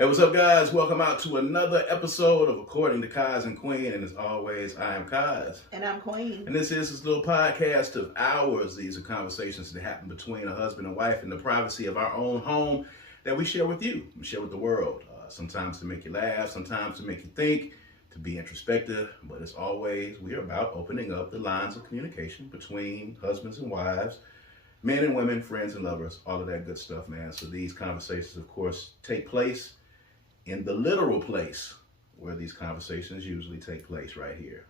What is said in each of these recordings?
Hey, what's up, guys? Welcome out to another episode of According to Kaz and Queen. And as always, I am Kaz. And I'm Queen. And this is this little podcast of ours. These are conversations that happen between a husband and wife in the privacy of our own home that we share with you, we share with the world. Sometimes to make you laugh, sometimes to make you think, to be introspective. But as always, we are about opening up the lines of communication between husbands and wives, men and women, friends and lovers, all of that good stuff, man. So these conversations, of course, take place in the literal place where these conversations usually take place, right here.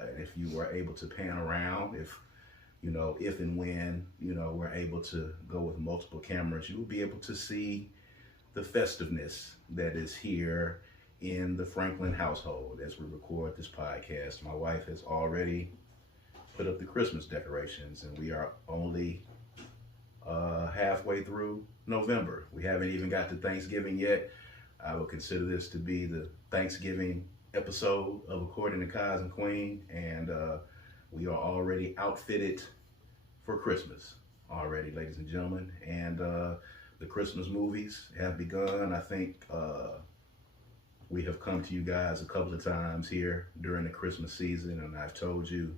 And if you were able to pan around, if and when, we're able to go with multiple cameras, you will be able to see the festiveness that is here in the Franklin household as we record this podcast. My wife has already put up the Christmas decorations, and we are only halfway through November. We haven't even got to Thanksgiving yet. I would consider this to be the Thanksgiving episode of According to Kaz and Queen, and we are already outfitted for Christmas already, ladies and gentlemen. And the Christmas movies have begun. I think we have come to you guys a couple of times here during the Christmas season, and I've told you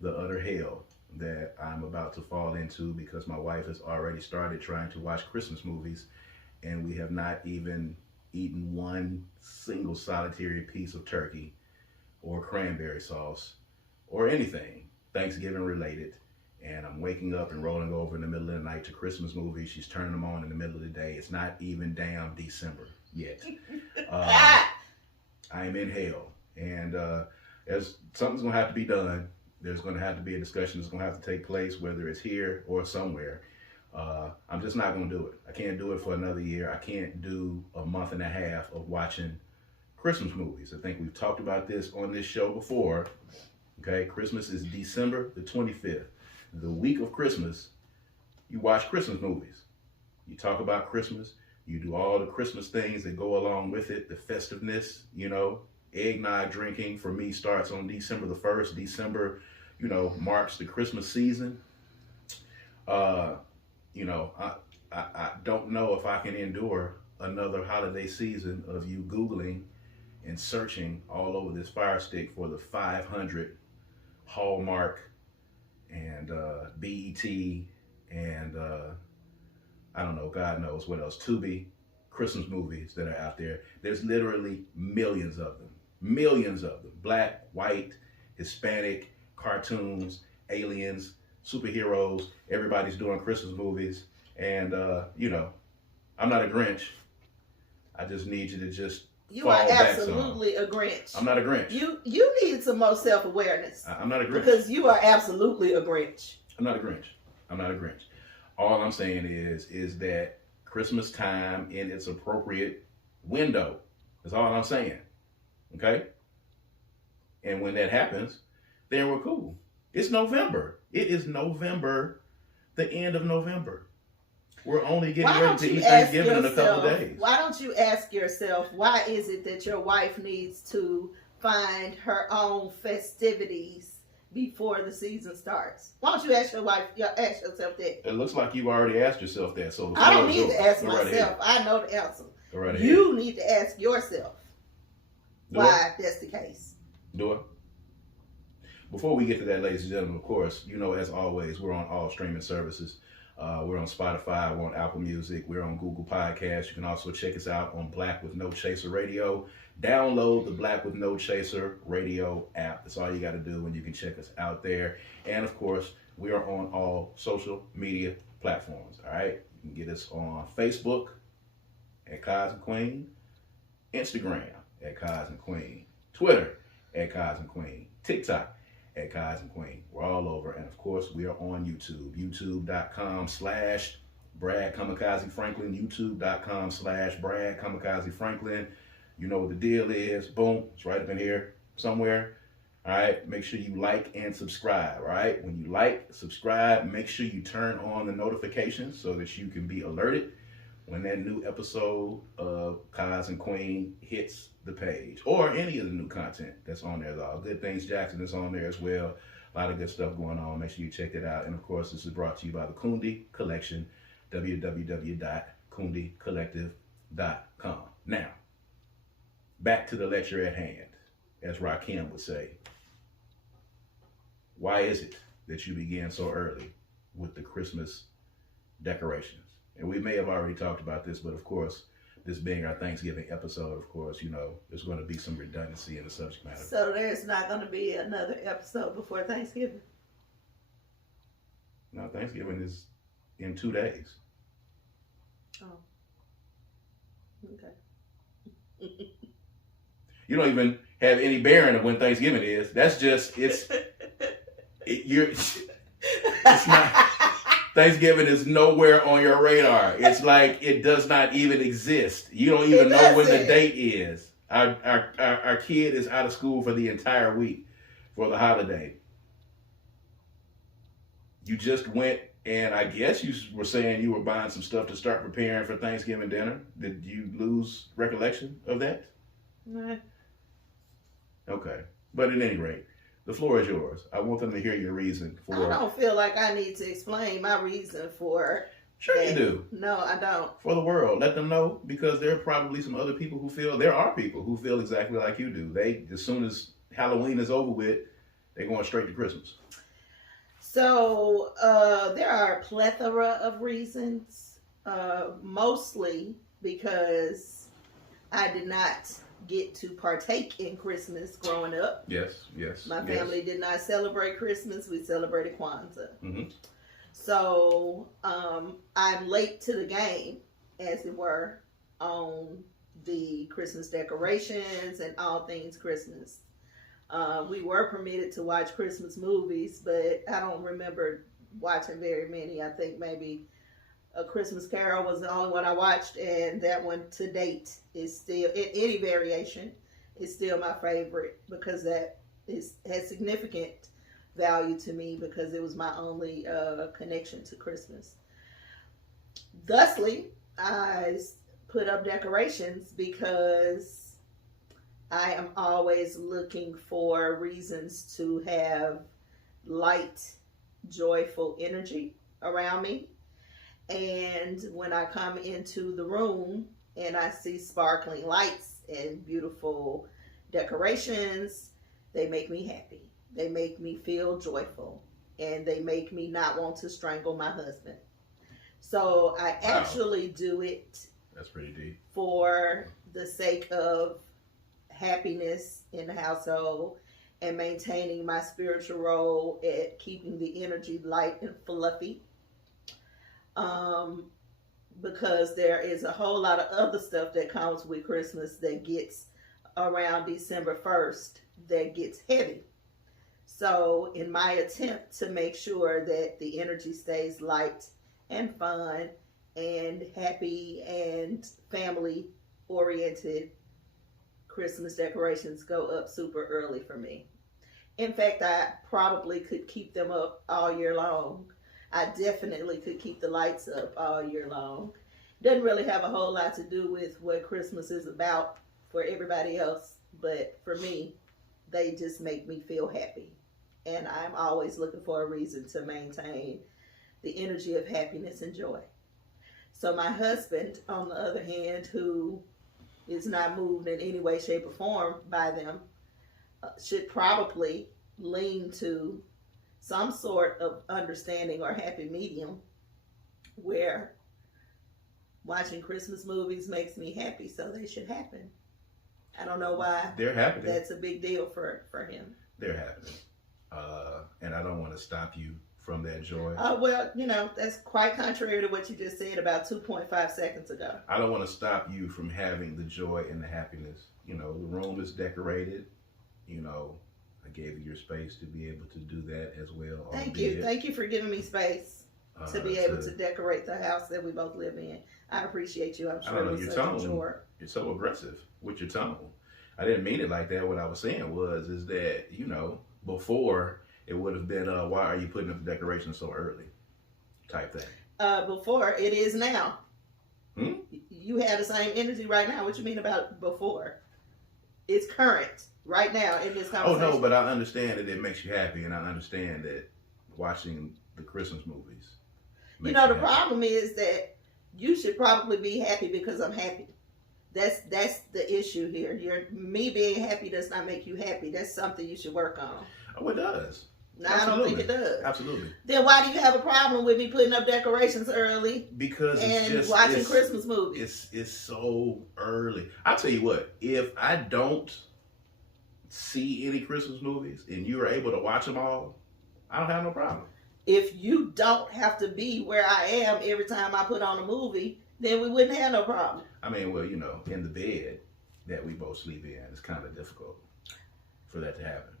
the utter hell that I'm about to fall into because my wife has already started trying to watch Christmas movies, and we have not even eaten one single solitary piece of turkey or cranberry sauce or anything Thanksgiving related. And I'm waking up and rolling over in the middle of the night to Christmas movies. She's turning them on in the middle of the day. It's not even damn December yet. I am in hell. And as something's going to have to be done. There's going to have to be a discussion that's going to have to take place, whether it's here or somewhere. I'm just not going to do it. I can't do it for another year. I can't do a month and a half of watching Christmas movies. I think we've talked about this on this show before. Okay, Christmas is December the 25th. The week of Christmas, you watch Christmas movies. You talk about Christmas. You do all the Christmas things that go along with it, the festiveness, eggnog drinking for me starts on December the 1st. December, marks the Christmas season. I don't know if I can endure another holiday season of you Googling and searching all over this Fire Stick for the 500 Hallmark and BET and I don't know, God knows what else, Tubi Christmas movies that are out there. There's literally millions of them. Black, white, Hispanic, cartoons, aliens, superheroes. Everybody's doing Christmas movies. And, I'm not a Grinch. I just need you to just You are absolutely a Grinch. I'm not a Grinch. You need some more self-awareness. I'm not a Grinch. Because you are absolutely a Grinch. I'm not a Grinch. All I'm saying is that Christmas time in its appropriate window. That's all I'm saying. Okay? And when that happens, then we're cool. It's November. It is November, the end of November. We're only getting ready to eat Thanksgiving in a couple of days. Why don't you ask yourself, why is it that your wife needs to find her own festivities before the season starts? Why don't you ask yourself that? It looks like you've already asked yourself that. So I don't need to ask myself. I know the answer. Go right ahead. You need to ask yourself why that's the case. Do it. Before we get to that, ladies and gentlemen, of course, as always, we're on all streaming services. We're on Spotify, we're on Apple Music, we're on Google Podcasts. You can also check us out on Black with No Chaser Radio. Download the Black with No Chaser Radio app. That's all you got to do, and you can check us out there. And of course, we are on all social media platforms. All right, you can get us on Facebook at Kaz and Queen, Instagram at Kaz and Queen, Twitter at Kaz and Queen, TikTok at Kaz and Queen. We're all over. And of course, we are on YouTube. YouTube.com/Brad Kamikaze Franklin. YouTube.com/Brad Kamikaze Franklin. You know what the deal is. Boom. It's right up in here somewhere. All right. Make sure you like and subscribe. All right. When you like, subscribe, make sure you turn on the notifications so that you can be alerted when that new episode of Kaz and Queen hits the page, or any of the new content that's on there. All Good Things Jackson is on there as well. A lot of good stuff going on. Make sure you check it out. And of course, this is brought to you by the Kundi Collection, www.kundicollective.com. Now, back to the lecture at hand, as Rakim would say. Why is it that you began so early with the Christmas decorations? And we may have already talked about this, but of course, this being our Thanksgiving episode, of course, you know, there's going to be some redundancy in the subject matter. So there's not going to be another episode before Thanksgiving? No, Thanksgiving is in 2 days. Oh. Okay. You don't even have any bearing of when Thanksgiving is. That's just, it's not, Thanksgiving is nowhere on your radar. It's like it does not even exist. You don't even know when the date is. Our kid is out of school for the entire week for the holiday. You just went, and I guess you were saying you were buying some stuff to start preparing for Thanksgiving dinner. Did you lose recollection of that? No. Okay. But at any rate, the floor is yours. I want them to hear your reason for... I don't feel like I need to explain my reason for... Sure you do. No, I don't. For the world. Let them know, because there are probably some other people who feel... There are people who feel exactly like you do. They, as soon as Halloween is over with, they're going straight to Christmas. So, there are a plethora of reasons. Mostly because I did not get to partake in Christmas growing up. Yes. My family did not celebrate Christmas. We celebrated Kwanzaa. Mm-hmm. So, I'm late to the game, as it were, on the Christmas decorations and all things Christmas. We were permitted to watch Christmas movies, but I don't remember watching very many. I think maybe A Christmas Carol was the only one I watched, and that one to date is still, in any variation, is still my favorite, because that has significant value to me, because it was my only connection to Christmas. Thusly, I put up decorations because I am always looking for reasons to have light, joyful energy around me. And when I come into the room and I see sparkling lights and beautiful decorations, they make me happy. They make me feel joyful. And they make me not want to strangle my husband. So I actually do it. That's pretty deep. For the sake of happiness in the household and maintaining my spiritual role at keeping the energy light and fluffy. Because there is a whole lot of other stuff that comes with Christmas that gets around December 1st that gets heavy. So in my attempt to make sure that the energy stays light and fun and happy and family oriented, Christmas decorations go up super early for me. In fact, I probably could keep them up all year long. I definitely could keep the lights up all year long. Doesn't really have a whole lot to do with what Christmas is about for everybody else, but for me, they just make me feel happy. And I'm always looking for a reason to maintain the energy of happiness and joy. So my husband, on the other hand, who is not moved in any way, shape, or form by them, should probably lean to some sort of understanding or happy medium where watching Christmas movies makes me happy, so they should happen. I don't know why they're happening. That's a big deal for him. They're happening. And I don't want to stop you from that joy. Well, you know, that's quite contrary to what you just said about 2.5 seconds ago. I don't want to stop you from having the joy and the happiness. You know, the room is decorated. You know, I gave you your space to be able to do that as well. Thank you. Thank you for giving me space to be able to decorate the house that we both live in. I appreciate you. I'm sure it was such a chore. You're so aggressive with your tone. I didn't mean it like that. What I was saying is that, you know, before it would have been, why are you putting up the decorations so early type thing. Before, it is now. Hmm? You have the same energy right now. What you mean about before? It's current right now in this conversation. Oh, no, but I understand that it makes you happy, and I understand that watching the Christmas movies makes you know, the happy. problem is that you should probably be happy because I'm happy. That's the issue here. Me being happy does not make you happy. That's something you should work on. Oh, it does. No, I don't think it does. Absolutely. Then why do you have a problem with me putting up decorations early? Because and watching Christmas movies. It's so early. I'll tell you what, if I don't see any Christmas movies and you are able to watch them all, I don't have no problem. If you don't have to be where I am every time I put on a movie, then we wouldn't have no problem. I mean, well, you know, in the bed that we both sleep in, it's kind of difficult for that to happen.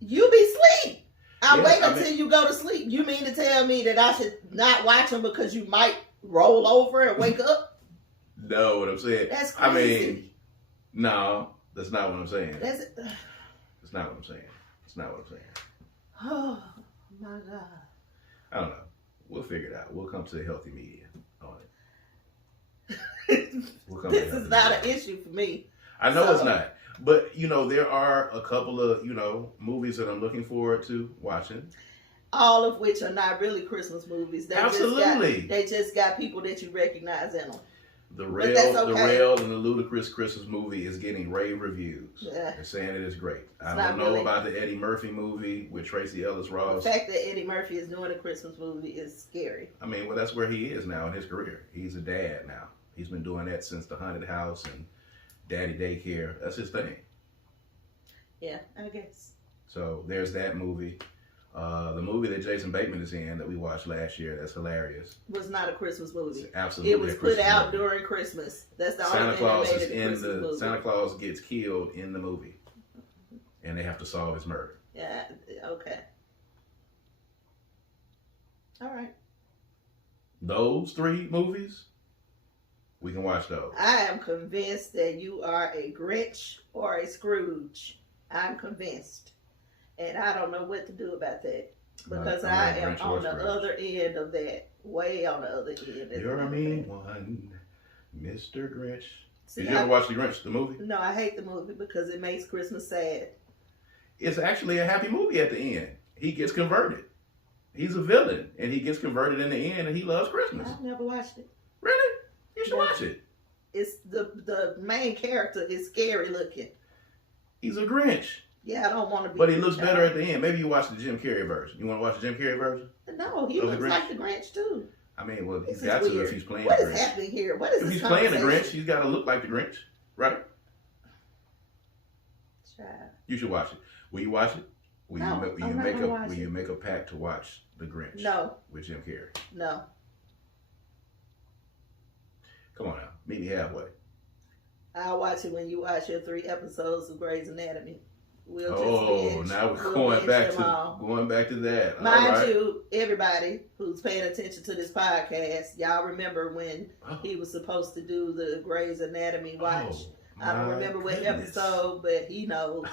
You be asleep. Wait until you go to sleep. You mean to tell me that I should not watch them because you might roll over and wake up? No, what I'm saying. That's crazy. I mean, no, that's not what I'm saying. That's not what I'm saying. It's not what I'm saying. Oh, my God. I don't know. We'll figure it out. We'll come to a healthy medium on it. This is not an issue for me. I know it's not. But, you know, there are a couple of, you know, movies that I'm looking forward to watching. All of which are not really Christmas movies. Absolutely. They just got people that you recognize in them. The Rail and the Ludacris Christmas movie is getting rave reviews. Yeah. They're saying it is great. I don't know about the Eddie Murphy movie with Tracy Ellis Ross. The fact that Eddie Murphy is doing a Christmas movie is scary. I mean, well, that's where he is now in his career. He's a dad now. He's been doing that since The Haunted House and Daddy Daycare. That's his thing. Yeah, I guess. So there's that movie. The movie that Jason Bateman is in that we watched last year, that's hilarious. Was not a Christmas movie. It's absolutely it was put out during Christmas. That's the only thing that made it a Christmas movie. Santa Claus gets killed in the movie, and they have to solve his murder. Yeah. Okay. All right. Those 3 movies, we can watch those. I am convinced that you are a Grinch or a Scrooge. I'm convinced. And I don't know what to do about that. Because I am on the other end of that. Way on the other end. You're a mean one, Mr. Grinch. Did you ever watch The Grinch, the movie? No, I hate the movie because it makes Christmas sad. It's actually a happy movie at the end. He gets converted. He's a villain, and he gets converted in the end, and he loves Christmas. I've never watched it. Really? You should watch it. It's the main character is scary looking. He's a Grinch. Yeah, I don't want to be. But he looks better at the end. Maybe you watch the Jim Carrey version. You want to watch the Jim Carrey version? No, he looks like the Grinch too. I mean, well, he's got to if he's playing the Grinch. What is happening here? What is if this he's playing the Grinch, he's got to look like the Grinch, right? Child. You should watch it. Will you watch it? Will you make a pact to watch the Grinch? No. With Jim Carrey? No. Come on now, meet me halfway. I'll watch it when you watch your 3 episodes of Grey's Anatomy. We'll now we're going back to that. Mind you, everybody who's paying attention to this podcast, y'all remember when he was supposed to do the Grey's Anatomy watch. I don't remember what episode, but he knows.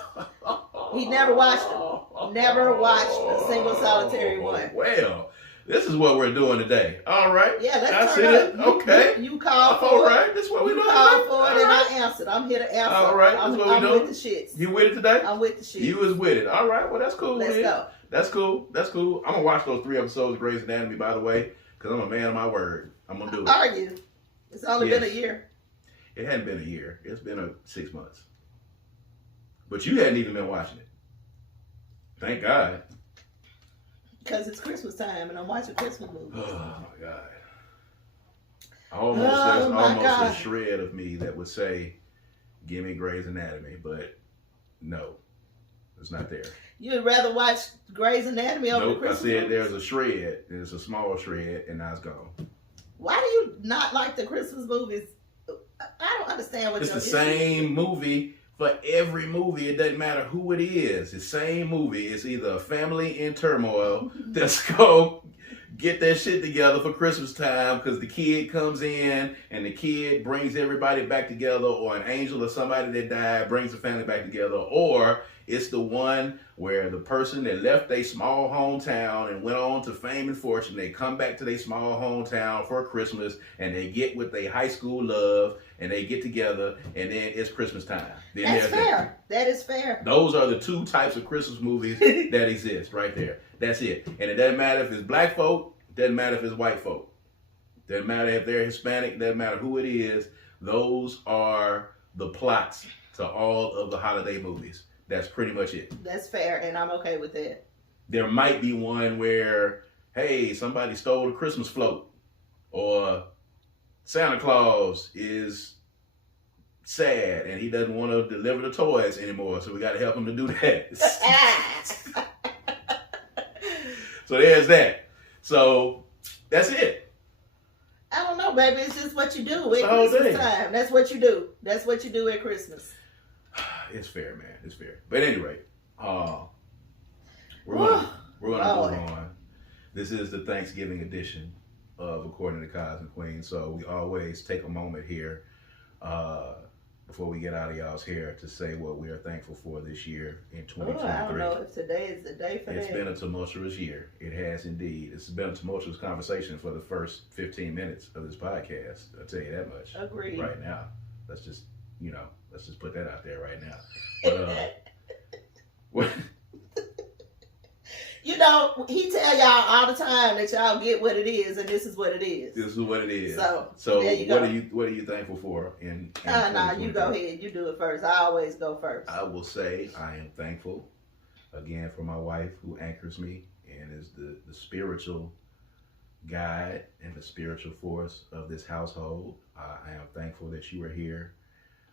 He never watched them. Never watched a single solitary one. Well, this is what we're doing today. All right. Yeah, let's turn up. Okay. You called for it. All right. That's what we're doing. You called for it and I answered. I'm here to answer. All right. That's what we're doing. I'm with the shits. You with it today? I'm with the shits. You was with it. All right. Well, that's cool. Let's go. That's cool. I'm going to watch those 3 episodes of Grey's Anatomy, by the way, because I'm a man of my word. I'm going to do it. Are you? It's only been a year. It hadn't been a year. It's been 6 months. But you hadn't even been watching it. Thank God. Because it's Christmas time and I'm watching Christmas movies. Oh, my God. There's almost a shred of me that would say, give me Grey's Anatomy, but no, it's not there. You'd rather watch Grey's Anatomy over Christmas movies? I said there's a shred. There's a small shred, and now it's gone. Why do you not like the Christmas movies? I don't understand what it's the same movie for every movie. It doesn't matter who it is. The same movie. It's either a family in turmoil that's go get their shit together for Christmas time because the kid comes in and the kid brings everybody back together, or an angel or somebody that died brings the family back together, or it's the one where the person that left their small hometown and went on to fame and fortune, they come back to their small hometown for Christmas and they get with their high school love and they get together and then it's Christmas time. That's fair. That is fair. Those are the 2 types of Christmas movies that exist right there. That's it. And it doesn't matter if it's black folk, it doesn't matter if it's white folk. Doesn't matter if they're Hispanic, doesn't matter who it is. Those are the plots to all of the holiday movies. That's pretty much it. That's fair, and I'm okay with that. There might be one where, hey, somebody stole the Christmas float, or Santa Claus is sad and he doesn't want to deliver the toys anymore, so we got to help him to do that. So there's that. So that's it. I don't know, baby. It's just what you do at all Christmas day. time. That's what you do. That's what you do at Christmas. It's fair, man. It's fair. But anyway, we're gonna move on. This is the Thanksgiving edition of According to Cos and Queens. So we always take a moment here before we get out of y'all's hair to say what we are thankful for this year in 2023. I don't know if today is the day for that. It's been a tumultuous year. It has indeed. It's been a tumultuous conversation for the first 15 minutes of this podcast. I'll tell you that much. Agreed. Right now. Let's just put that out there right now. But you know, he tell y'all all the time that y'all get what it is, and this is what it is. This is what it is. So there you go. What are you thankful for in Nah, you go ahead. You do it first. I always go first. I will say I am thankful again for my wife who anchors me and is the spiritual guide and the spiritual force of this household. I am thankful that you are here.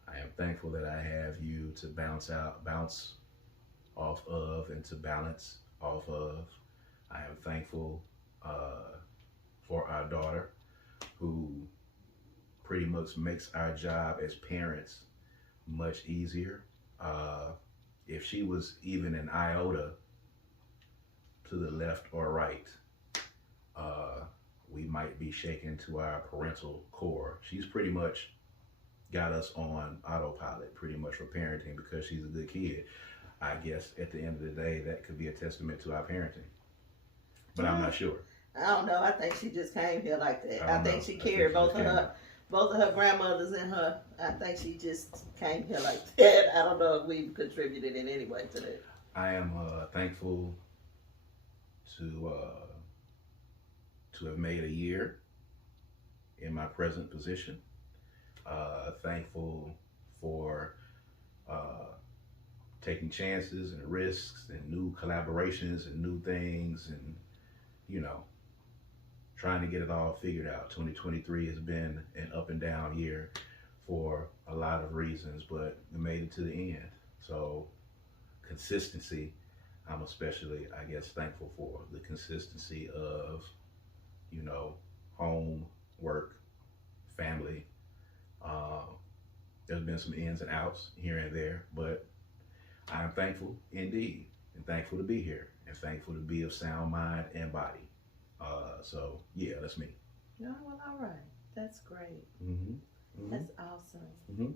I am thankful that I have you to bounce off of and to balance off of. I am thankful for our daughter, who pretty much makes our job as parents much easier. If she was even an iota to the left or right, we might be shaken to our parental core. She's pretty much got us on autopilot pretty much for parenting because she's a good kid. I guess at the end of the day, that could be a testament to our parenting. But I'm not sure. I don't know. I think she just came here like that. I think she carried both of her grandmothers in her. I think she just came here like that. I don't know if we've contributed in any way to that. I am thankful to have made a year in my present position. Thankful for taking chances and risks and new collaborations and new things and, trying to get it all figured out. 2023 has been an up and down year for a lot of reasons, but we made it to the end. So consistency, I'm especially, I guess, thankful for the consistency of, home, work, family. There's been some ins and outs here and there, but I'm thankful indeed, and thankful to be here, and thankful to be of sound mind and body. So yeah, that's me. Oh, well, all right. That's great. Mm-hmm. Mm-hmm. That's awesome.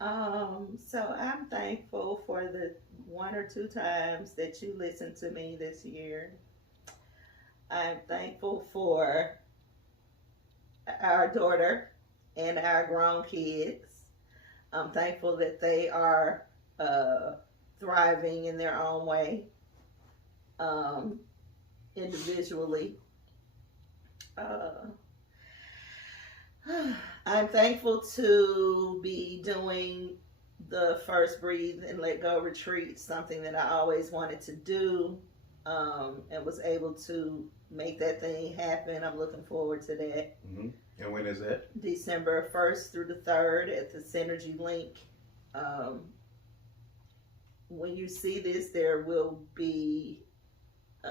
Mm-hmm. So I'm thankful for the 1 or 2 times that you listened to me this year. I'm thankful for our daughter and our grown kids. I'm thankful that they are thriving in their own way, individually. I'm thankful to be doing the First Breathe and Let Go retreat, something that I always wanted to do, and was able to make that thing happen. I'm looking forward to that. Mm-hmm. And when is that? December 1st through the 3rd at the Synergy Link. When you see this, there will be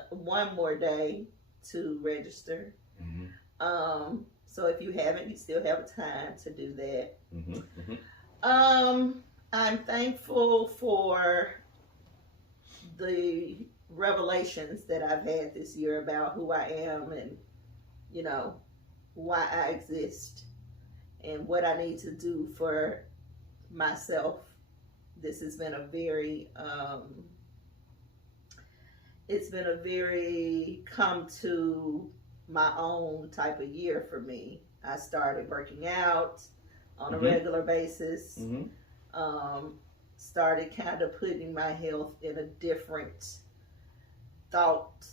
one more day to register. Mm-hmm. So if you haven't, you still have time to do that. Mm-hmm. Mm-hmm. I'm thankful for the revelations that I've had this year about who I am and, why I exist and what I need to do for myself. This has been a very, it's been a very come to my own type of year for me. I started working out on a regular basis. Mm-hmm. Started kind of putting my health in a different thought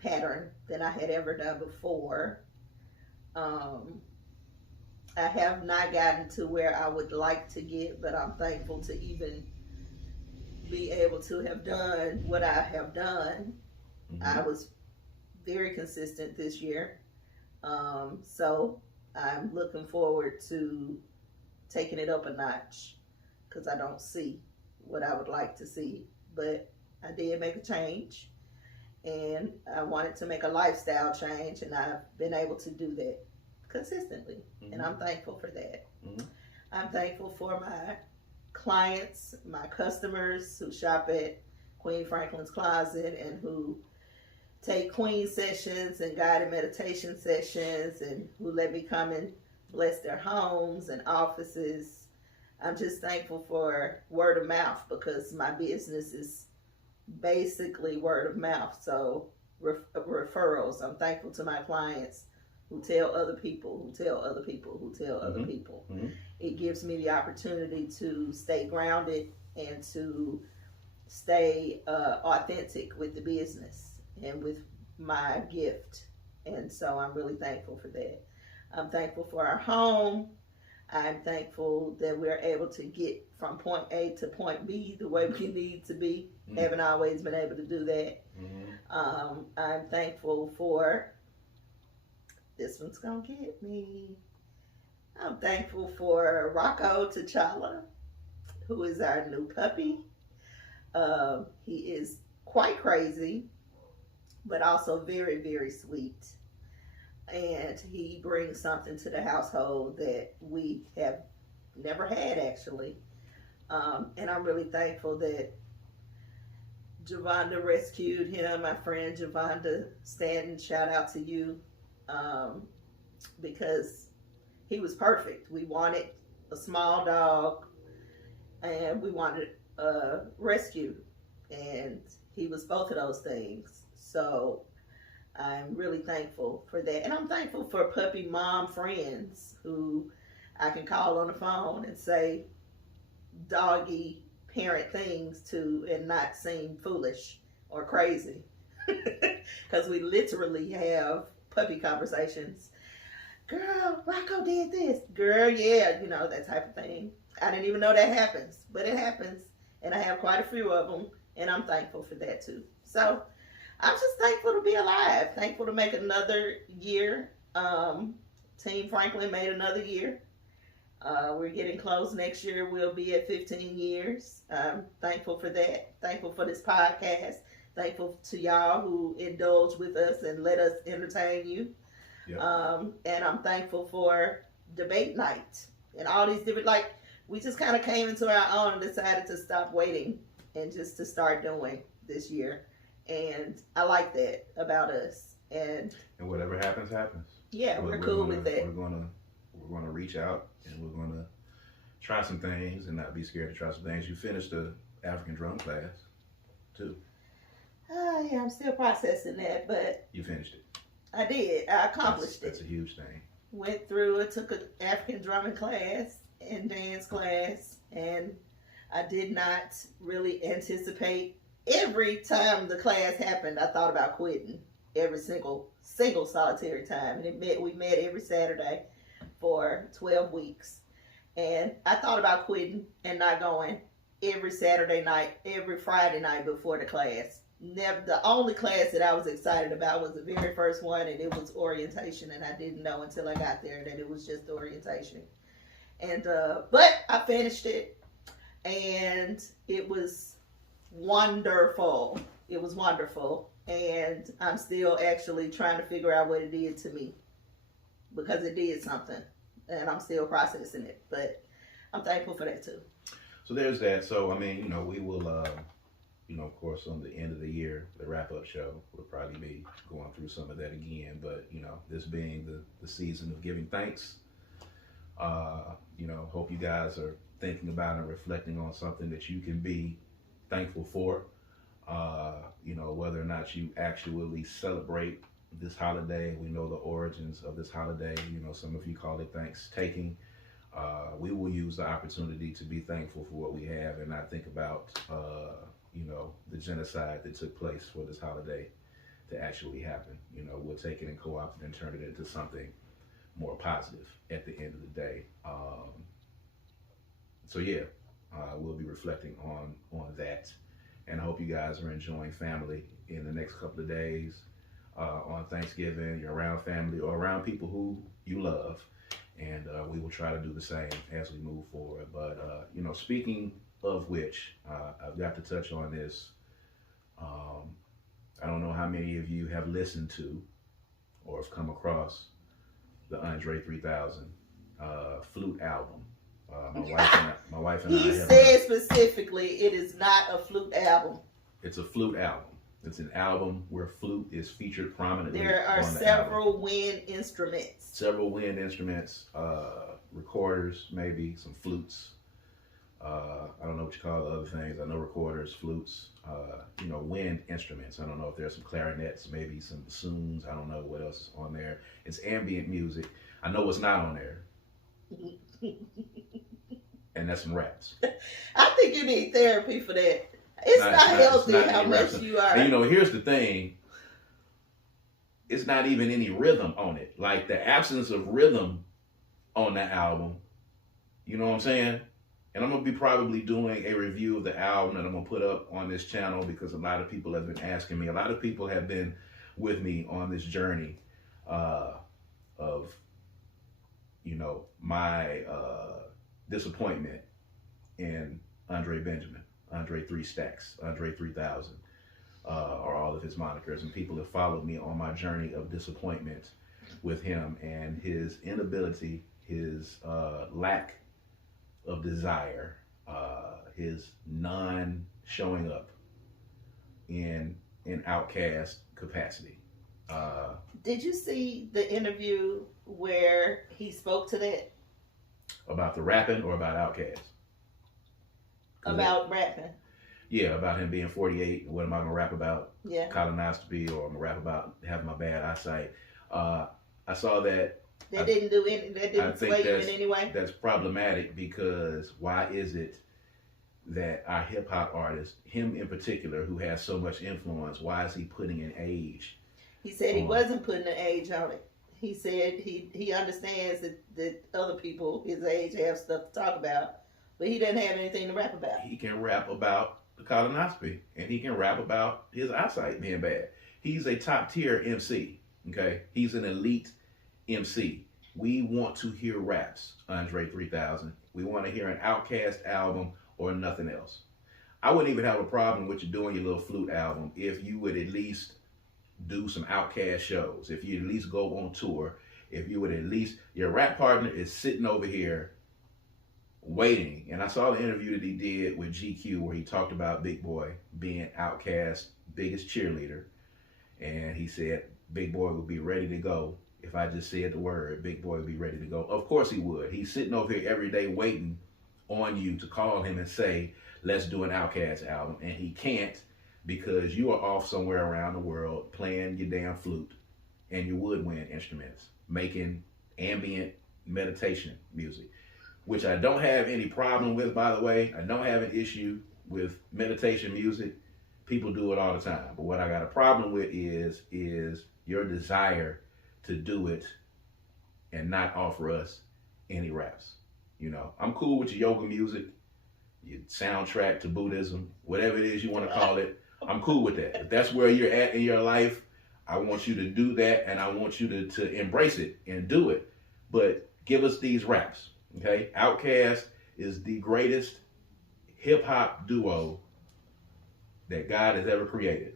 pattern than I had ever done before. I have not gotten to where I would like to get, but I'm thankful to even be able to have done what I have done. I Mm-hmm. was very consistent this year. So I'm looking forward to taking it up a notch because I don't see what I would like to see. But I did make a change and I wanted to make a lifestyle change, and I've been able to do that consistently. And Mm-hmm. I'm thankful for that. Mm-hmm. I'm thankful for my clients, my customers who shop at Queen Franklin's Closet and who take queen sessions and guided meditation sessions and who let me come and bless their homes and offices. I'm just thankful for word of mouth because my business is basically word of mouth. So referrals. I'm thankful to my clients who tell other people, who tell other people, who tell other Mm-hmm. people. Mm-hmm. It gives me the opportunity to stay grounded and to stay authentic with the business and with my gift. And so I'm really thankful for that. I'm thankful for our home. I'm thankful that we're able to get from point A to point B the way we need to be. Mm-hmm. Haven't always been able to do that. I'm thankful for this one's gonna get me. I'm thankful for Rocco T'Challa, who is our new puppy. He is quite crazy, but also very, very sweet. And he brings something to the household that we have never had, actually. And I'm really thankful that Javonda rescued him. My friend Javonda Stanton, shout out to you, um, because he was perfect. We wanted a small dog and we wanted a rescue, and he was both of those things. So I'm really thankful for that. And I'm thankful for puppy mom friends who I can call on the phone and say doggy parent things to and not seem foolish or crazy. Because we literally have puppy conversations. Girl, Rocco did this. Girl, yeah, that type of thing. I didn't even know that happens, but it happens. And I have quite a few of them, and I'm thankful for that too. So I'm just thankful to be alive, thankful to make another year. Team Franklin made another year. We're getting close. Next year we'll be at 15 years. I'm thankful for that. Thankful for this podcast. Thankful to y'all who indulge with us and let us entertain you. Yep. And I'm thankful for debate night and all these different, like, we just kind of came into our own and decided to stop waiting and just to start doing this year. And I like that about us. And whatever happens, happens. Yeah, we're cool with that. We're gonna reach out and we're gonna try some things and not be scared to try some things. You finished the African drum class too. Yeah, I'm still processing that, but You finished it. I did. I accomplished That's it. a huge thing. Went through it, took an African drumming class and dance class, and I did not really anticipate. Every time the class happened, I thought about quitting. Every single solitary time, and we met every Saturday for 12 weeks, and I thought about quitting and not going every Saturday night, every Friday night before the class. Never. The only class that I was excited about was the very first one, and it was orientation, and I didn't know until I got there that it was just orientation. And but I finished it, and it was wonderful. It was wonderful, and I'm still actually trying to figure out what it did to me, because it did something, and I'm still processing it. But I'm thankful for that too. So there's that. So I mean, we will, of course, on the end of the year, the wrap-up show, we'll probably be going through some of that again. But this being the season of giving thanks, hope you guys are thinking about and reflecting on something that you can be thankful for. Whether or not you actually celebrate this holiday, we know the origins of this holiday. Some of you call it Thanksgiving. We will use the opportunity to be thankful for what we have and not think about, the genocide that took place for this holiday to actually happen. We'll take it and co-opt it and turn it into something more positive at the end of the day. So yeah, we'll be reflecting on that, and I hope you guys are enjoying family in the next couple of days. On Thanksgiving, you're around family or around people who you love, and we will try to do the same as we move forward. But speaking of which, I've got to touch on this. I don't know how many of you have listened to or have come across the Andre 3000 Flute Album. My wife and I. He said specifically, it is not a flute album. It's a flute album. It's an album where flute is featured prominently. There are several wind instruments. Several wind instruments, recorders, maybe some flutes. I don't know what you call the other things. I know recorders, flutes, wind instruments. I don't know if there's some clarinets, maybe some bassoons. I don't know what else is on there. It's ambient music. I know what's not on there. And that's some raps. I think you need therapy for that. It's not healthy how much you are. And here's the thing. It's not even any rhythm on it. Like the absence of rhythm on that album. You know what I'm saying? And I'm going to be probably doing a review of the album that I'm going to put up on this channel because a lot of people have been asking me. A lot of people have been with me on this journey of, my disappointment in Andre Benjamin, Andre 3 Stacks, Andre 3000, are all of his monikers. And people have followed me on my journey of disappointment with him and his inability, his lack of desire, his non-showing up in OUTKAST capacity. Did you see the interview where he spoke to that? About the rapping or about OUTKAST? About rapping. Yeah, about him being 48. What am I gonna rap about? Yeah. Colonoscopy, or I'm gonna rap about having my bad eyesight. I saw that. That didn't sway you in any way? That's problematic because why is it that our hip hop artist, him in particular, who has so much influence, why is he putting an age? He said he wasn't putting an age on it. He said he understands that other people his age have stuff to talk about, but he doesn't have anything to rap about. He can rap about the colonoscopy, and he can rap about his eyesight being bad. He's a top tier MC, okay? He's an elite MC. We want to hear raps, Andre 3000. We want to hear an OUTKAST album or nothing else. I wouldn't even have a problem with you doing your little flute album if you would at least do some OUTKAST shows, if you at least go on tour, if you would at least, your rap partner is sitting over here waiting. And I saw the interview that he did with GQ where he talked about Big Boy being OUTKAST's biggest cheerleader. And he said Big Boy would be ready to go. If I just said the word, Big Boy would be ready to go. Of course he would. He's sitting over here every day waiting on you to call him and say, let's do an OUTKAST album. And he can't because you are off somewhere around the world playing your damn flute and your woodwind instruments, making ambient meditation music, which I don't have any problem with, by the way. I don't have an issue with meditation music. People do it all the time. But what I got a problem with is your desire to do it and not offer us any raps. I'm cool with your yoga music, your soundtrack to Buddhism, whatever it is you want to call it. I'm cool with that. If that's where you're at in your life, I want you to do that, and I want you to embrace it and do it. But give us these raps, okay? OUTKAST is the greatest hip-hop duo that God has ever created.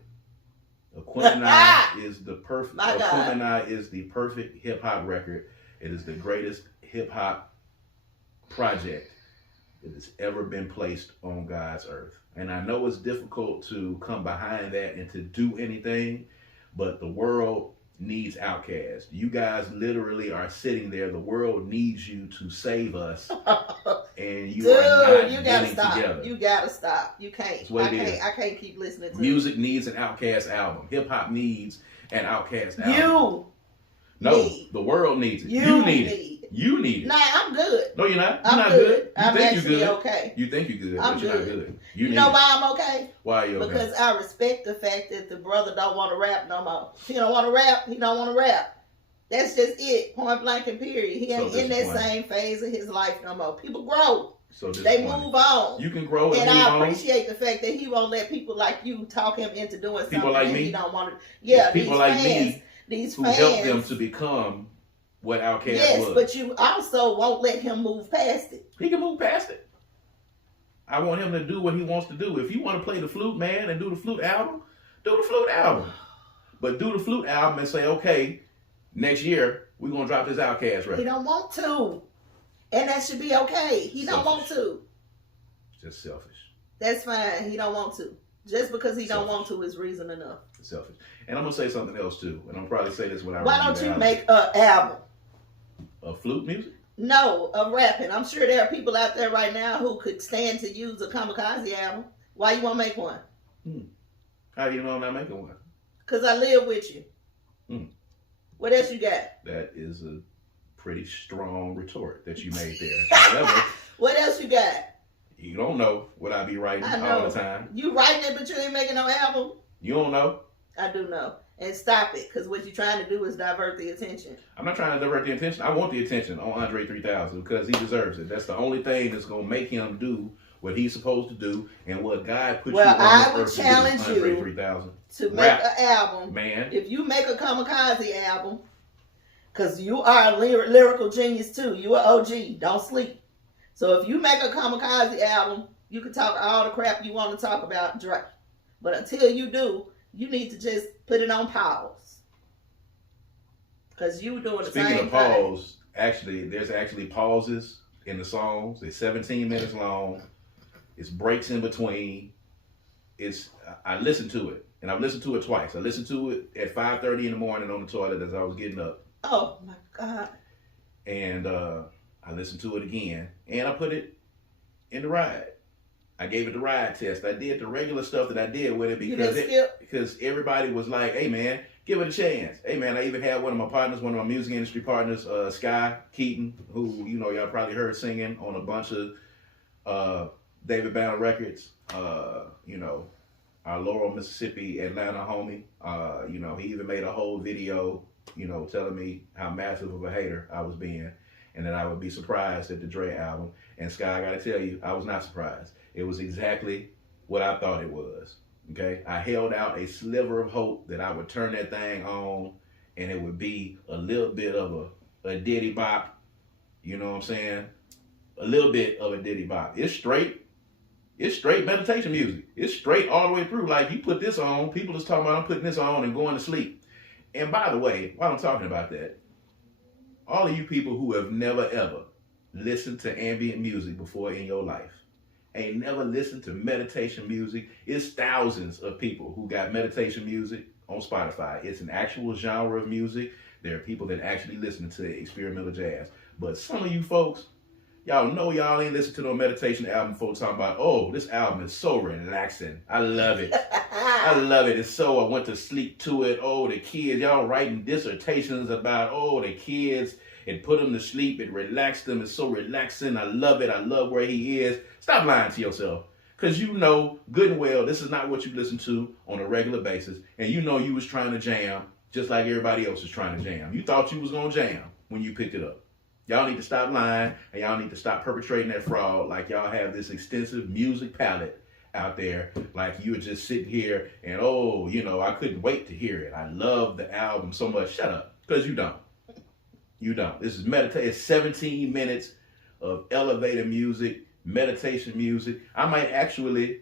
Aquemini is the perfect. Aquemini is the perfect hip hop record. It is the greatest hip hop project that has ever been placed on God's earth. And I know it's difficult to come behind that and to do anything, but the world needs OUTKAST. You guys literally are sitting there. The world needs you to save us, and you are not getting together. You gotta stop. You can't. I can't keep listening to music. Needs an OUTKAST album. Hip hop needs an OUTKAST album. The world needs it. You need it. You need it. Nah, I'm good. No, you're not. I'm not good. You I'm think actually you're good. okay. You think you're good, I'm but you're good. not good. You know why I'm okay? Why are you okay? Because I respect the fact that the brother don't want to rap no more. He don't want to rap. He don't want to rap. That's just it. Point blank and period. He ain't in that disappointing. same phase of his life no more. People grow. So They move on. You can grow and And move I on. appreciate the fact that he won't let people like you talk him into doing something People like that me? he don't want to. Yeah, People these like fans, me these who fans, helped them to become what OUTKAST yes, was. but you also won't let him move past it. He can move past it. I want him to do what he wants to do. If you want to play the flute, man, and do the flute album, do the flute album. But do the flute album and say, okay, next year we're gonna drop this OUTKAST record. He don't want to, and that should be okay. He don't want to. Just selfish. That's fine. He don't want to. Just because he don't Selfish. want to is reason enough. Selfish. And I'm gonna say something else too. And I'll probably say this when I Why review don't the you album. make an album? Of flute music? No, of rapping. I'm sure there are people out there right now who could stand to use a kamikaze album. Why you won't make one? How do you know I'm not making one? Because I live with you. What else you got? That is a pretty strong retort that you made there. However, What else you got? you don't know what I be writing I know. all the time. You writing it, but you ain't making no album? You don't know. I do know. And stop it, because what you're trying to do is divert the attention. I'm not trying to divert the attention. I want the attention on Andre 3000 because he deserves it. That's the only thing that's going to make him do what he's supposed to do and what God put Well, you on I this would earth to challenge do, Andre you 3000. To make Rap, an album, man. if you make a kamikaze album, because you are a lyrical genius too. You are OG. Don't sleep. So if you make a kamikaze album, you can talk all the crap you want to talk about Dre. But until you do, you need to just put it on pause. Because you doing the Speaking same of pause, there's actually pauses in the songs. It's 17 minutes long. It's breaks in between. I listened to it, and I've listened to it twice. I listened to it at 5:30 in the morning on the toilet as I was getting up. Oh my God. And I listened to it again, and I put it in the ride. I gave it the ride test. I did the regular stuff that I did with it because everybody was like, hey man, give it a chance. Hey man, I even had one of my partners, one of my music industry partners, Sky Keaton, who, y'all probably heard singing on a bunch of David Banner records, our Laurel, Mississippi, Atlanta homie. He even made a whole video, telling me how massive of a hater I was being and that I would be surprised at the Dre album. And Sky, I gotta tell you, I was not surprised. It was exactly what I thought it was, okay? I held out a sliver of hope that I would turn that thing on and it would be a little bit of a diddy bop, you know what I'm saying? A little bit of a diddy bop. It's straight meditation music. It's straight all the way through. Like, you put this on, people is talking about I'm putting this on and going to sleep. And by the way, while I'm talking about that, all of you people who have never ever listened to ambient music before in your life, ain't never listened to meditation music, it's thousands of people who got meditation music on Spotify. It's an actual genre of music. There are people that actually listen to experimental jazz. But some of you folks, y'all know y'all ain't listened to no meditation album. Folks talking about, oh, this album is so relaxing. I love it. I love it. It's so, I went to sleep to it. Oh, the kids, y'all writing dissertations about, oh, the kids, it put them to sleep. It relaxed them. It's so relaxing. I love it. I love where he is. Stop lying to yourself. Because you know good and well this is not what you listen to on a regular basis. And you know you was trying to jam just like everybody else is trying to jam. You thought you was going to jam when you picked it up. Y'all need to stop lying, and y'all need to stop perpetrating that fraud like y'all have this extensive music palette out there. Like you were just sitting here and, oh, I couldn't wait to hear it. I love the album so much. Shut up, because you don't. You don't. This is meditation. It's 17 minutes of elevator music, meditation music. I might actually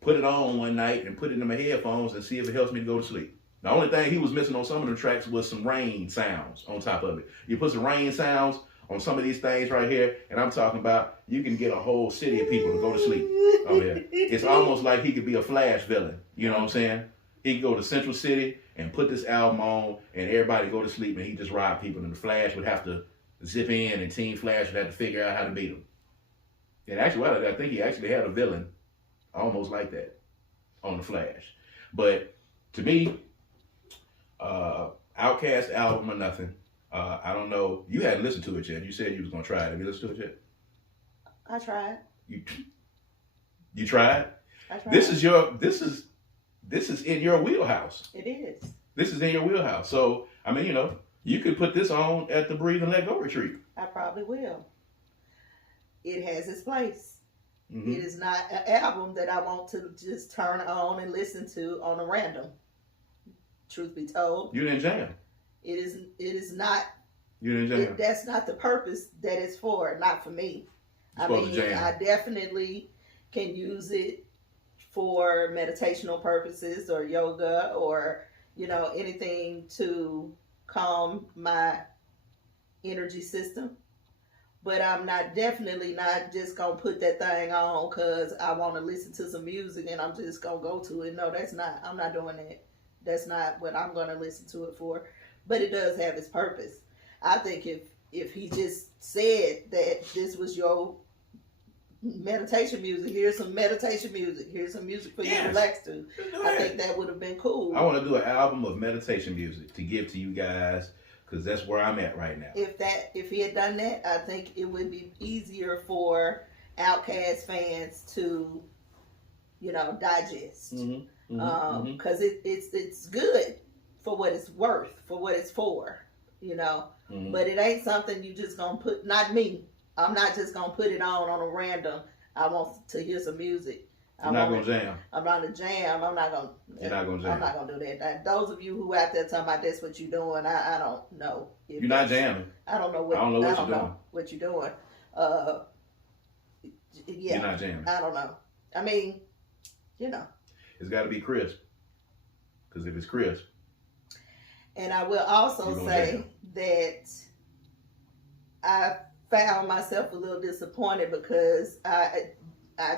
put it on one night and put it in my headphones and see if it helps me to go to sleep. The only thing he was missing on some of the tracks was some rain sounds on top of it. You put some rain sounds on some of these things right here, and I'm talking about you can get a whole city of people to go to sleep. Oh yeah. It's almost like he could be a Flash villain. You know what I'm saying? He could go to Central City and put this album on and everybody go to sleep and he just rob people, and the Flash would have to zip in and Team Flash would have to figure out how to beat him. In actuality, I think he actually had a villain almost like that on the Flash. But to me, OUTKAST album or nothing. I don't know. You hadn't listened to it yet. You said you was gonna try it. Have you listened to it yet? I tried. You tried? I tried. This is in your wheelhouse. It is. This is in your wheelhouse. So I mean, You could put this on at the Breathe and Let Go retreat. I probably will. It has its place. Mm-hmm. It is not an album that I want to just turn on and listen to on a random. Truth be told, You didn't jam. it is not. You didn't jam. That's not the purpose that it's for. Not for me. You're supposed to jam. I definitely can use it for meditational purposes or yoga or anything to calm my energy system. But I'm definitely not just gonna put that thing on because I want to listen to some music and I'm just gonna go to it. No, I'm not doing that. That's not what I'm gonna listen to it for. But it does have its purpose. I think if he just said that this was your meditation music, here's some meditation music, here's some music for you to relax to, I think that would have been cool. I want to do an album of meditation music to give to you guys. Because that's where I'm at right now. If he had done that, I think it would be easier for OUTKAST fans to, digest. Because it's good for what it's worth, for what it's for, But it ain't something you just gonna put. Not me. I'm not just gonna put it on a random. I want to hear some music. You're not gonna jam. I'm not gonna jam. You're not gonna jam. I'm not gonna do that. Those of you who out there talking about that's what you're doing, I don't know. You're not jamming. I don't know what you're doing. Yeah, you're not jamming. I don't know. I mean, it's got to be crisp. Because if it's crisp. And I will also say that I found myself a little disappointed because I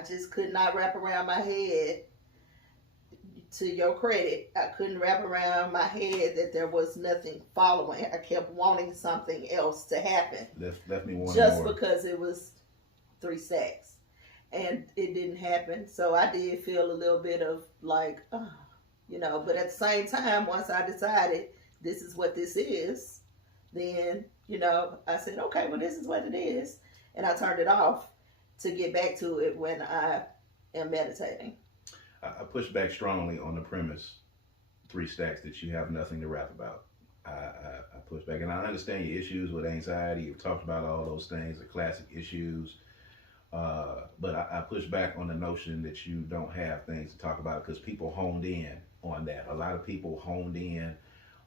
just could not wrap around my head, to your credit, I couldn't wrap around my head that there was nothing following. I kept wanting something else to happen. Left me wanting just more. Because it was 3 stacks. And it didn't happen. So I did feel a little bit of like, but at the same time, once I decided this is what this is, then, I said, okay, well, this is what it is. And I turned it off to get back to it when I am meditating. I push back strongly on the premise, 3 stacks, that you have nothing to rap about. I push back, and I understand your issues with anxiety. You've talked about all those things, the classic issues. But I push back on the notion that you don't have things to talk about because people honed in on that. A lot of people honed in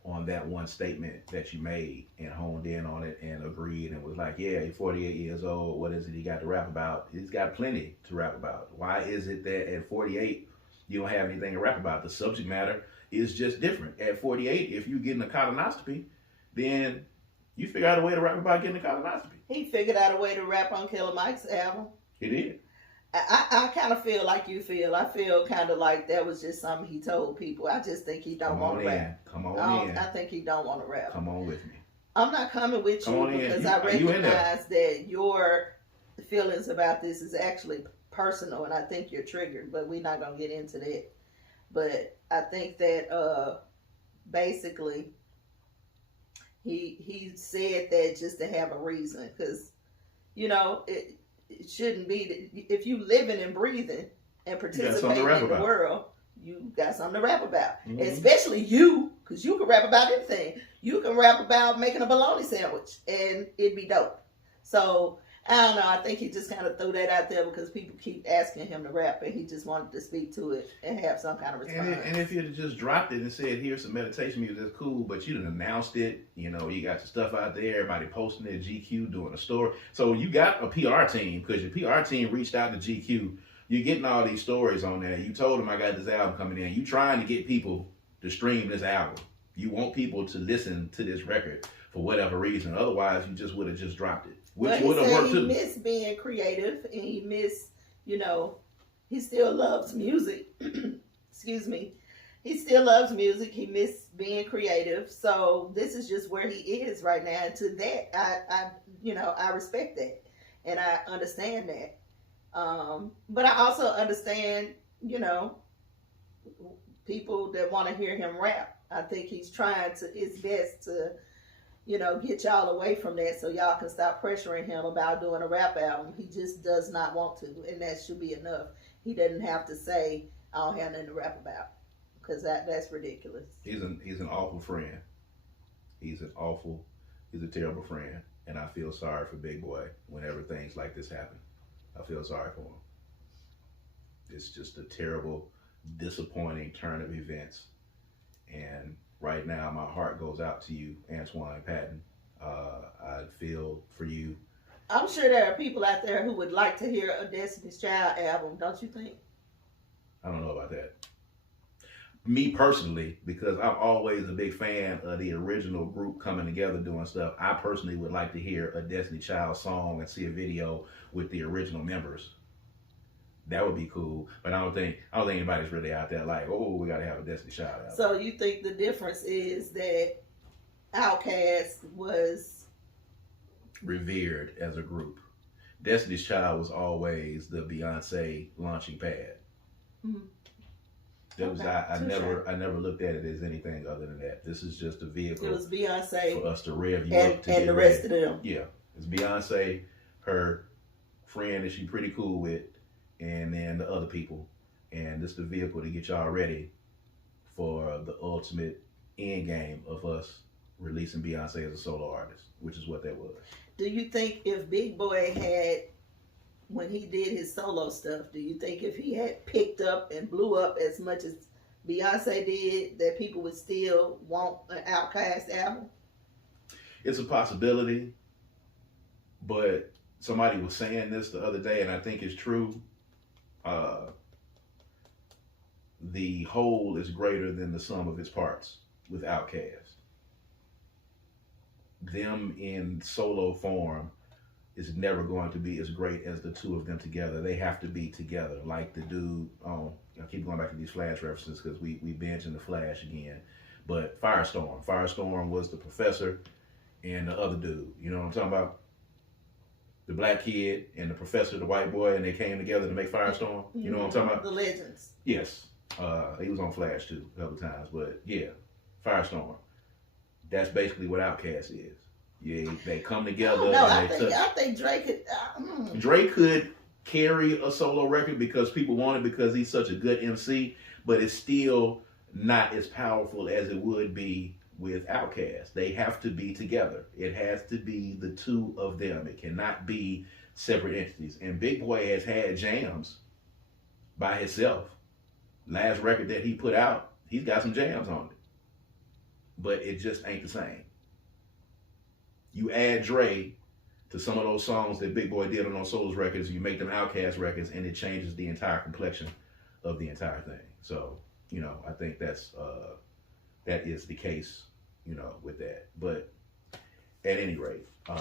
on that one statement that you made and honed in on it and agreed and was like, yeah, he's 48 years old. What is it he got to rap about? He's got plenty to rap about. Why is it that at 48 you don't have anything to rap about? The subject matter is just different. At 48, if you're getting a colonoscopy, then you figure out a way to rap about getting a colonoscopy. He figured out a way to rap on Killer Mike's album. He did. I kind of feel like you feel. I feel kind of like that was just something he told people. I just think he don't want to rap. Come on in. I think he don't want to rap. Come on with me. I'm not coming with you because I recognize that your feelings about this is actually personal, and I think you're triggered, but we're not going to get into that. But I think that basically he said that just to have a reason because, it shouldn't be that if you living and breathing and participating in the world, you got something to rap about. Mm-hmm. Especially you, because you can rap about anything. You can rap about making a bologna sandwich and it'd be dope. So I don't know. I think he just kind of threw that out there because people keep asking him to rap and he just wanted to speak to it and have some kind of response. And if you'd have just dropped it and said, here's some meditation music, that's cool, but you didn't announce it. You got your stuff out there, everybody posting it, GQ doing a story. So you got a PR team because your PR team reached out to GQ. You're getting all these stories on there. You told them I got this album coming in. You trying to get people to stream this album. You want people to listen to this record for whatever reason. Otherwise, you just would have just dropped it. Which would have worked too. He missed being creative and he missed, he still loves music. Excuse me. He still loves music. He missed being creative. So this is just where he is right now. And to that, I respect that. And I understand that. But I also understand, people that want to hear him rap. I think he's trying his best to, get y'all away from that so y'all can stop pressuring him about doing a rap album. He just does not want to, and that should be enough. He doesn't have to say, I don't have nothing to rap about, because that's ridiculous. He's an awful friend. He's he's a terrible friend, and I feel sorry for Big Boy whenever things like this happen. I feel sorry for him. It's just a terrible, disappointing turn of events. And right now, my heart goes out to you, Antoine Patton. I feel for you. I'm sure there are people out there who would like to hear a Destiny's Child album, don't you think? I don't know about that. Me personally, because I'm always a big fan of the original group coming together doing stuff, I personally would like to hear a Destiny Child song and see a video with the original members. That would be cool, but I don't think anybody's really out there like, oh, we gotta have a Destiny Child album. So you think the difference is that OUTKAST was revered as a group. Destiny's Child was always the Beyonce launching pad. Mm-hmm. That was I never looked at it as anything other than that. This is just a vehicle. It was Beyonce for us to rev you and, up to and the ready. rest of them. Yeah, it's Beyonce, her friend that she's pretty cool with, and then the other people, and this is the vehicle to get y'all ready for the ultimate end game of us releasing Beyonce as a solo artist, which is what that was. Do you think if Big Boy had, when he did his solo stuff, do you think if he had picked up and blew up as much as Beyonce did, that people would still want an OUTKAST album? It's a possibility, but somebody was saying this the other day, and I think it's true. The whole is greater than the sum of its parts with OUTKAST. Them in solo form is never going to be as great as the two of them together. They have to be together. Like the dude, I keep going back to these Flash references because we binge in the Flash again. But Firestorm was the professor and the other dude. You know what I'm talking about? The black kid and the professor, the white boy, and they came together to make Firestorm. You know what I'm talking about? The Legends. Yes. He was on Flash too a couple times. But yeah, Firestorm. That's basically what OUTKAST is. Yeah, they come together. No, I think Drake could. Drake could carry a solo record because people want it because he's such a good MC, but it's still not as powerful as it would be with OUTKAST. They have to be together. It has to be the two of them. It cannot be separate entities. And Big Boy has had jams by himself. Last record that he put out, he's got some jams on it. But it just ain't the same. You add Dre to some of those songs that Big Boy did on those Souls records, you make them OUTKAST records, and it changes the entire complexion of the entire thing. So, you know, I think that is the case, you know, with that. But at any rate, I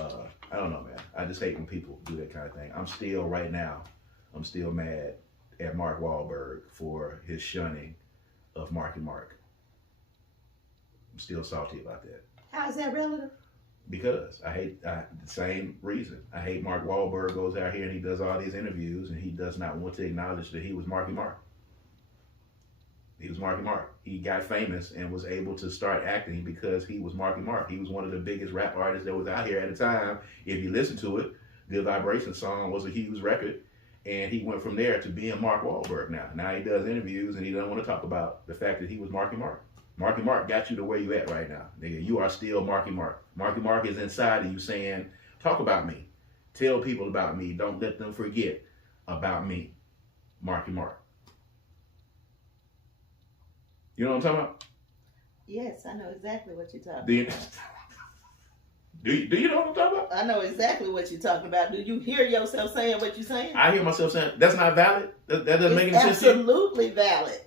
don't know, man. I just hate when people do that kind of thing. I'm still mad at Mark Wahlberg for his shunning of Marky Mark. I'm still salty about that. How is that relative? Because the same reason. I hate Mark Wahlberg goes out here and he does all these interviews and he does not want to acknowledge that he was Marky Mark. He was Marky Mark. He got famous and was able to start acting because he was Marky Mark. He was one of the biggest rap artists that was out here at the time. If you listen to it, Good Vibration song was a huge record. And he went from there to being Mark Wahlberg now. Now he does interviews and he doesn't want to talk about the fact that he was Marky Mark. Marky Mark got you to where you at right now. Nigga, you are still Marky Mark. Marky Mark is inside of you saying, talk about me. Tell people about me. Don't let them forget about me. Marky Mark. You know what I'm talking about? Yes, I know exactly what you're talking about. Do you know what I'm talking about? I know exactly what you're talking about. Do you hear yourself saying what you're saying? I hear myself saying, that's not valid? That doesn't make any sense to you? Absolutely valid.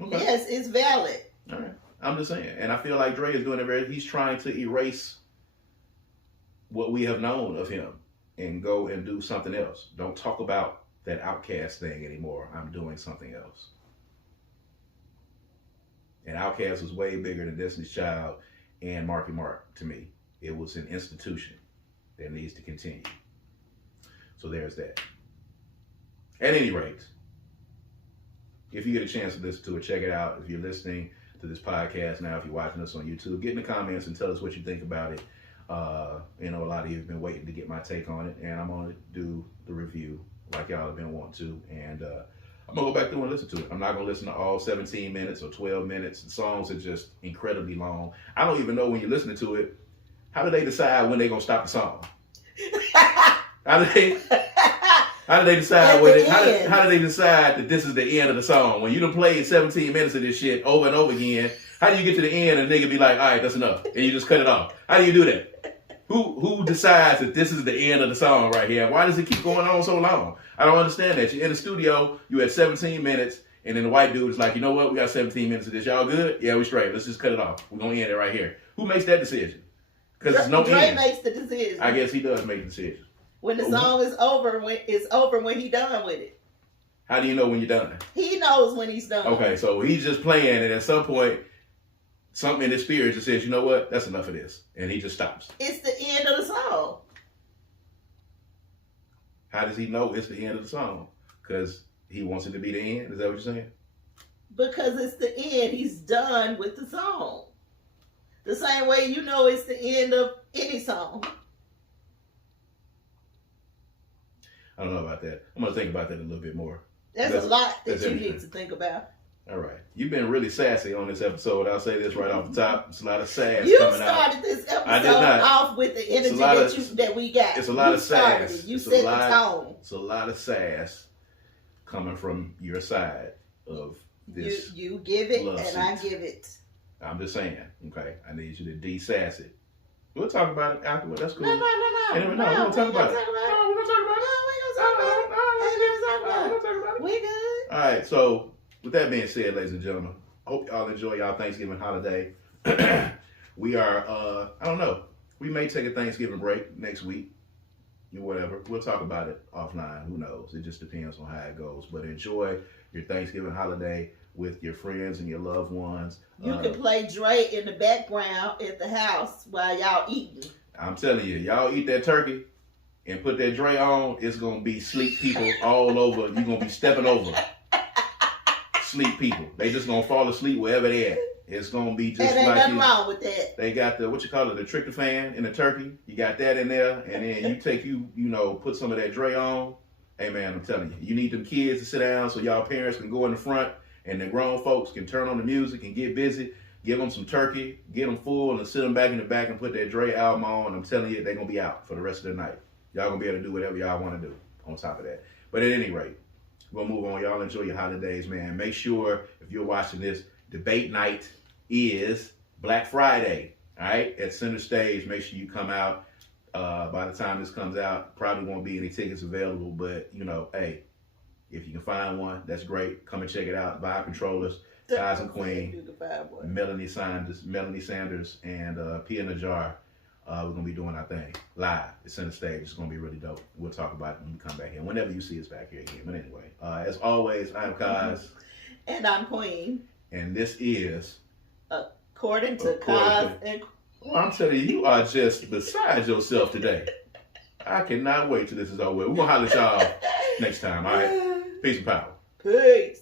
Okay. Yes, it's valid. All right. I'm just saying. And I feel like Dre is doing it he's trying to erase what we have known of him and go and do something else. Don't talk about that OUTKAST thing anymore. I'm doing something else. And OUTKAST was way bigger than Destiny's Child and Marky Mark to me. It was an institution that needs to continue. So there's that. At any rate, if you get a chance to listen to it, check it out. If you're listening to this podcast now, if you're watching us on YouTube, get in the comments and tell us what you think about it. You know, a lot of you have been waiting to get my take on it, and I'm going to do the review like y'all have been wanting to. And I'm gonna go back through and listen to it. I'm not gonna listen to all 17 minutes or 12 minutes. The songs are just incredibly long. I don't even know when you're listening to it. How do they decide when they're gonna stop the song? How do they decide how do they decide that this is the end of the song? When you done played 17 minutes of this shit over and over again, how do you get to the end and the nigga be like, all right, that's enough, and you just cut it off? How do you do that? Who decides that this is the end of the song right here? Why does it keep going on so long? I don't understand that. You're in the studio, you had 17 minutes, and then the white dude is like, you know what? We got 17 minutes of this. Y'all good? Yeah, we straight. Let's just cut it off. We're going to end it right here. Who makes that decision? Because there's no Dre end. makes the decision. I guess he does make the decision. When the song is over, when he done with it. How do you know when you're done? He knows when he's done. Okay, so he's just playing, and at some point, something in his spirit just says, you know what? That's enough of this. And he just stops. It's the end of the song. How does he know it's the end of the song? Because he wants it to be the end? Is that what you're saying? Because it's the end. He's done with the song. The same way you know it's the end of any song. I don't know about that. I'm going to think about that a little bit more. That's a lot that you need to think about. All right. You've been really sassy on this episode. I'll say this right off the top. It's a lot of sass You coming out. started this episode off with the energy that we got. It's a lot of sass. You set the tone. It's a lot of sass coming from your side of this. You give it and I give it. I'm just saying. Okay. I need you to de-sass it. We'll talk about it afterward. That's cool. No. We're going to talk about it. We good. All right. So, with that being said, ladies and gentlemen, I hope y'all enjoy y'all Thanksgiving holiday. We are, I don't know. We may take a Thanksgiving break next week. Whatever. We'll talk about it offline. Who knows? It just depends on how it goes. But enjoy your Thanksgiving holiday with your friends and your loved ones. You can play Dre in the background at the house while y'all eating. I'm telling you, y'all eat that turkey and put that Dre on, it's going to be sleep people all over. You're going to be stepping over sleep people. They just going to fall asleep wherever they at. It's going to be just and ain't like nothing wrong with that. They got the, the tryptophan in the turkey. You got that in there. And then you take, put some of that Dre on. Hey, man, I'm telling you, you need them kids to sit down so y'all parents can go in the front and the grown folks can turn on the music and get busy. Give them some turkey, get them full, and sit them back in the back and put that Dre album on. I'm telling you, they're going to be out for the rest of the night. Y'all going to be able to do whatever y'all want to do on top of that. But at any rate, we'll move on. Y'all enjoy your holidays, man. Make sure, if you're watching this, debate night is Black Friday, all right, at Center Stage. Make sure you come out. By the time this comes out, probably won't be any tickets available, but, hey, if you can find one, that's great. Come and check it out. Vibe Controllers, Guys and Queen, Melanie Sanders, and Pia Najar. We're going to be doing our thing live at Center Stage. It's going to be really dope. We'll talk about it when we come back here. Whenever you see us back here again. But anyway, as always, I'm Kaz. And I'm Queen. And this is... According to Kaz and... Well, I'm telling you, you are just beside yourself today. I cannot wait till this is over. We're going to holler at y'all next time, all right? Peace and power. Peace.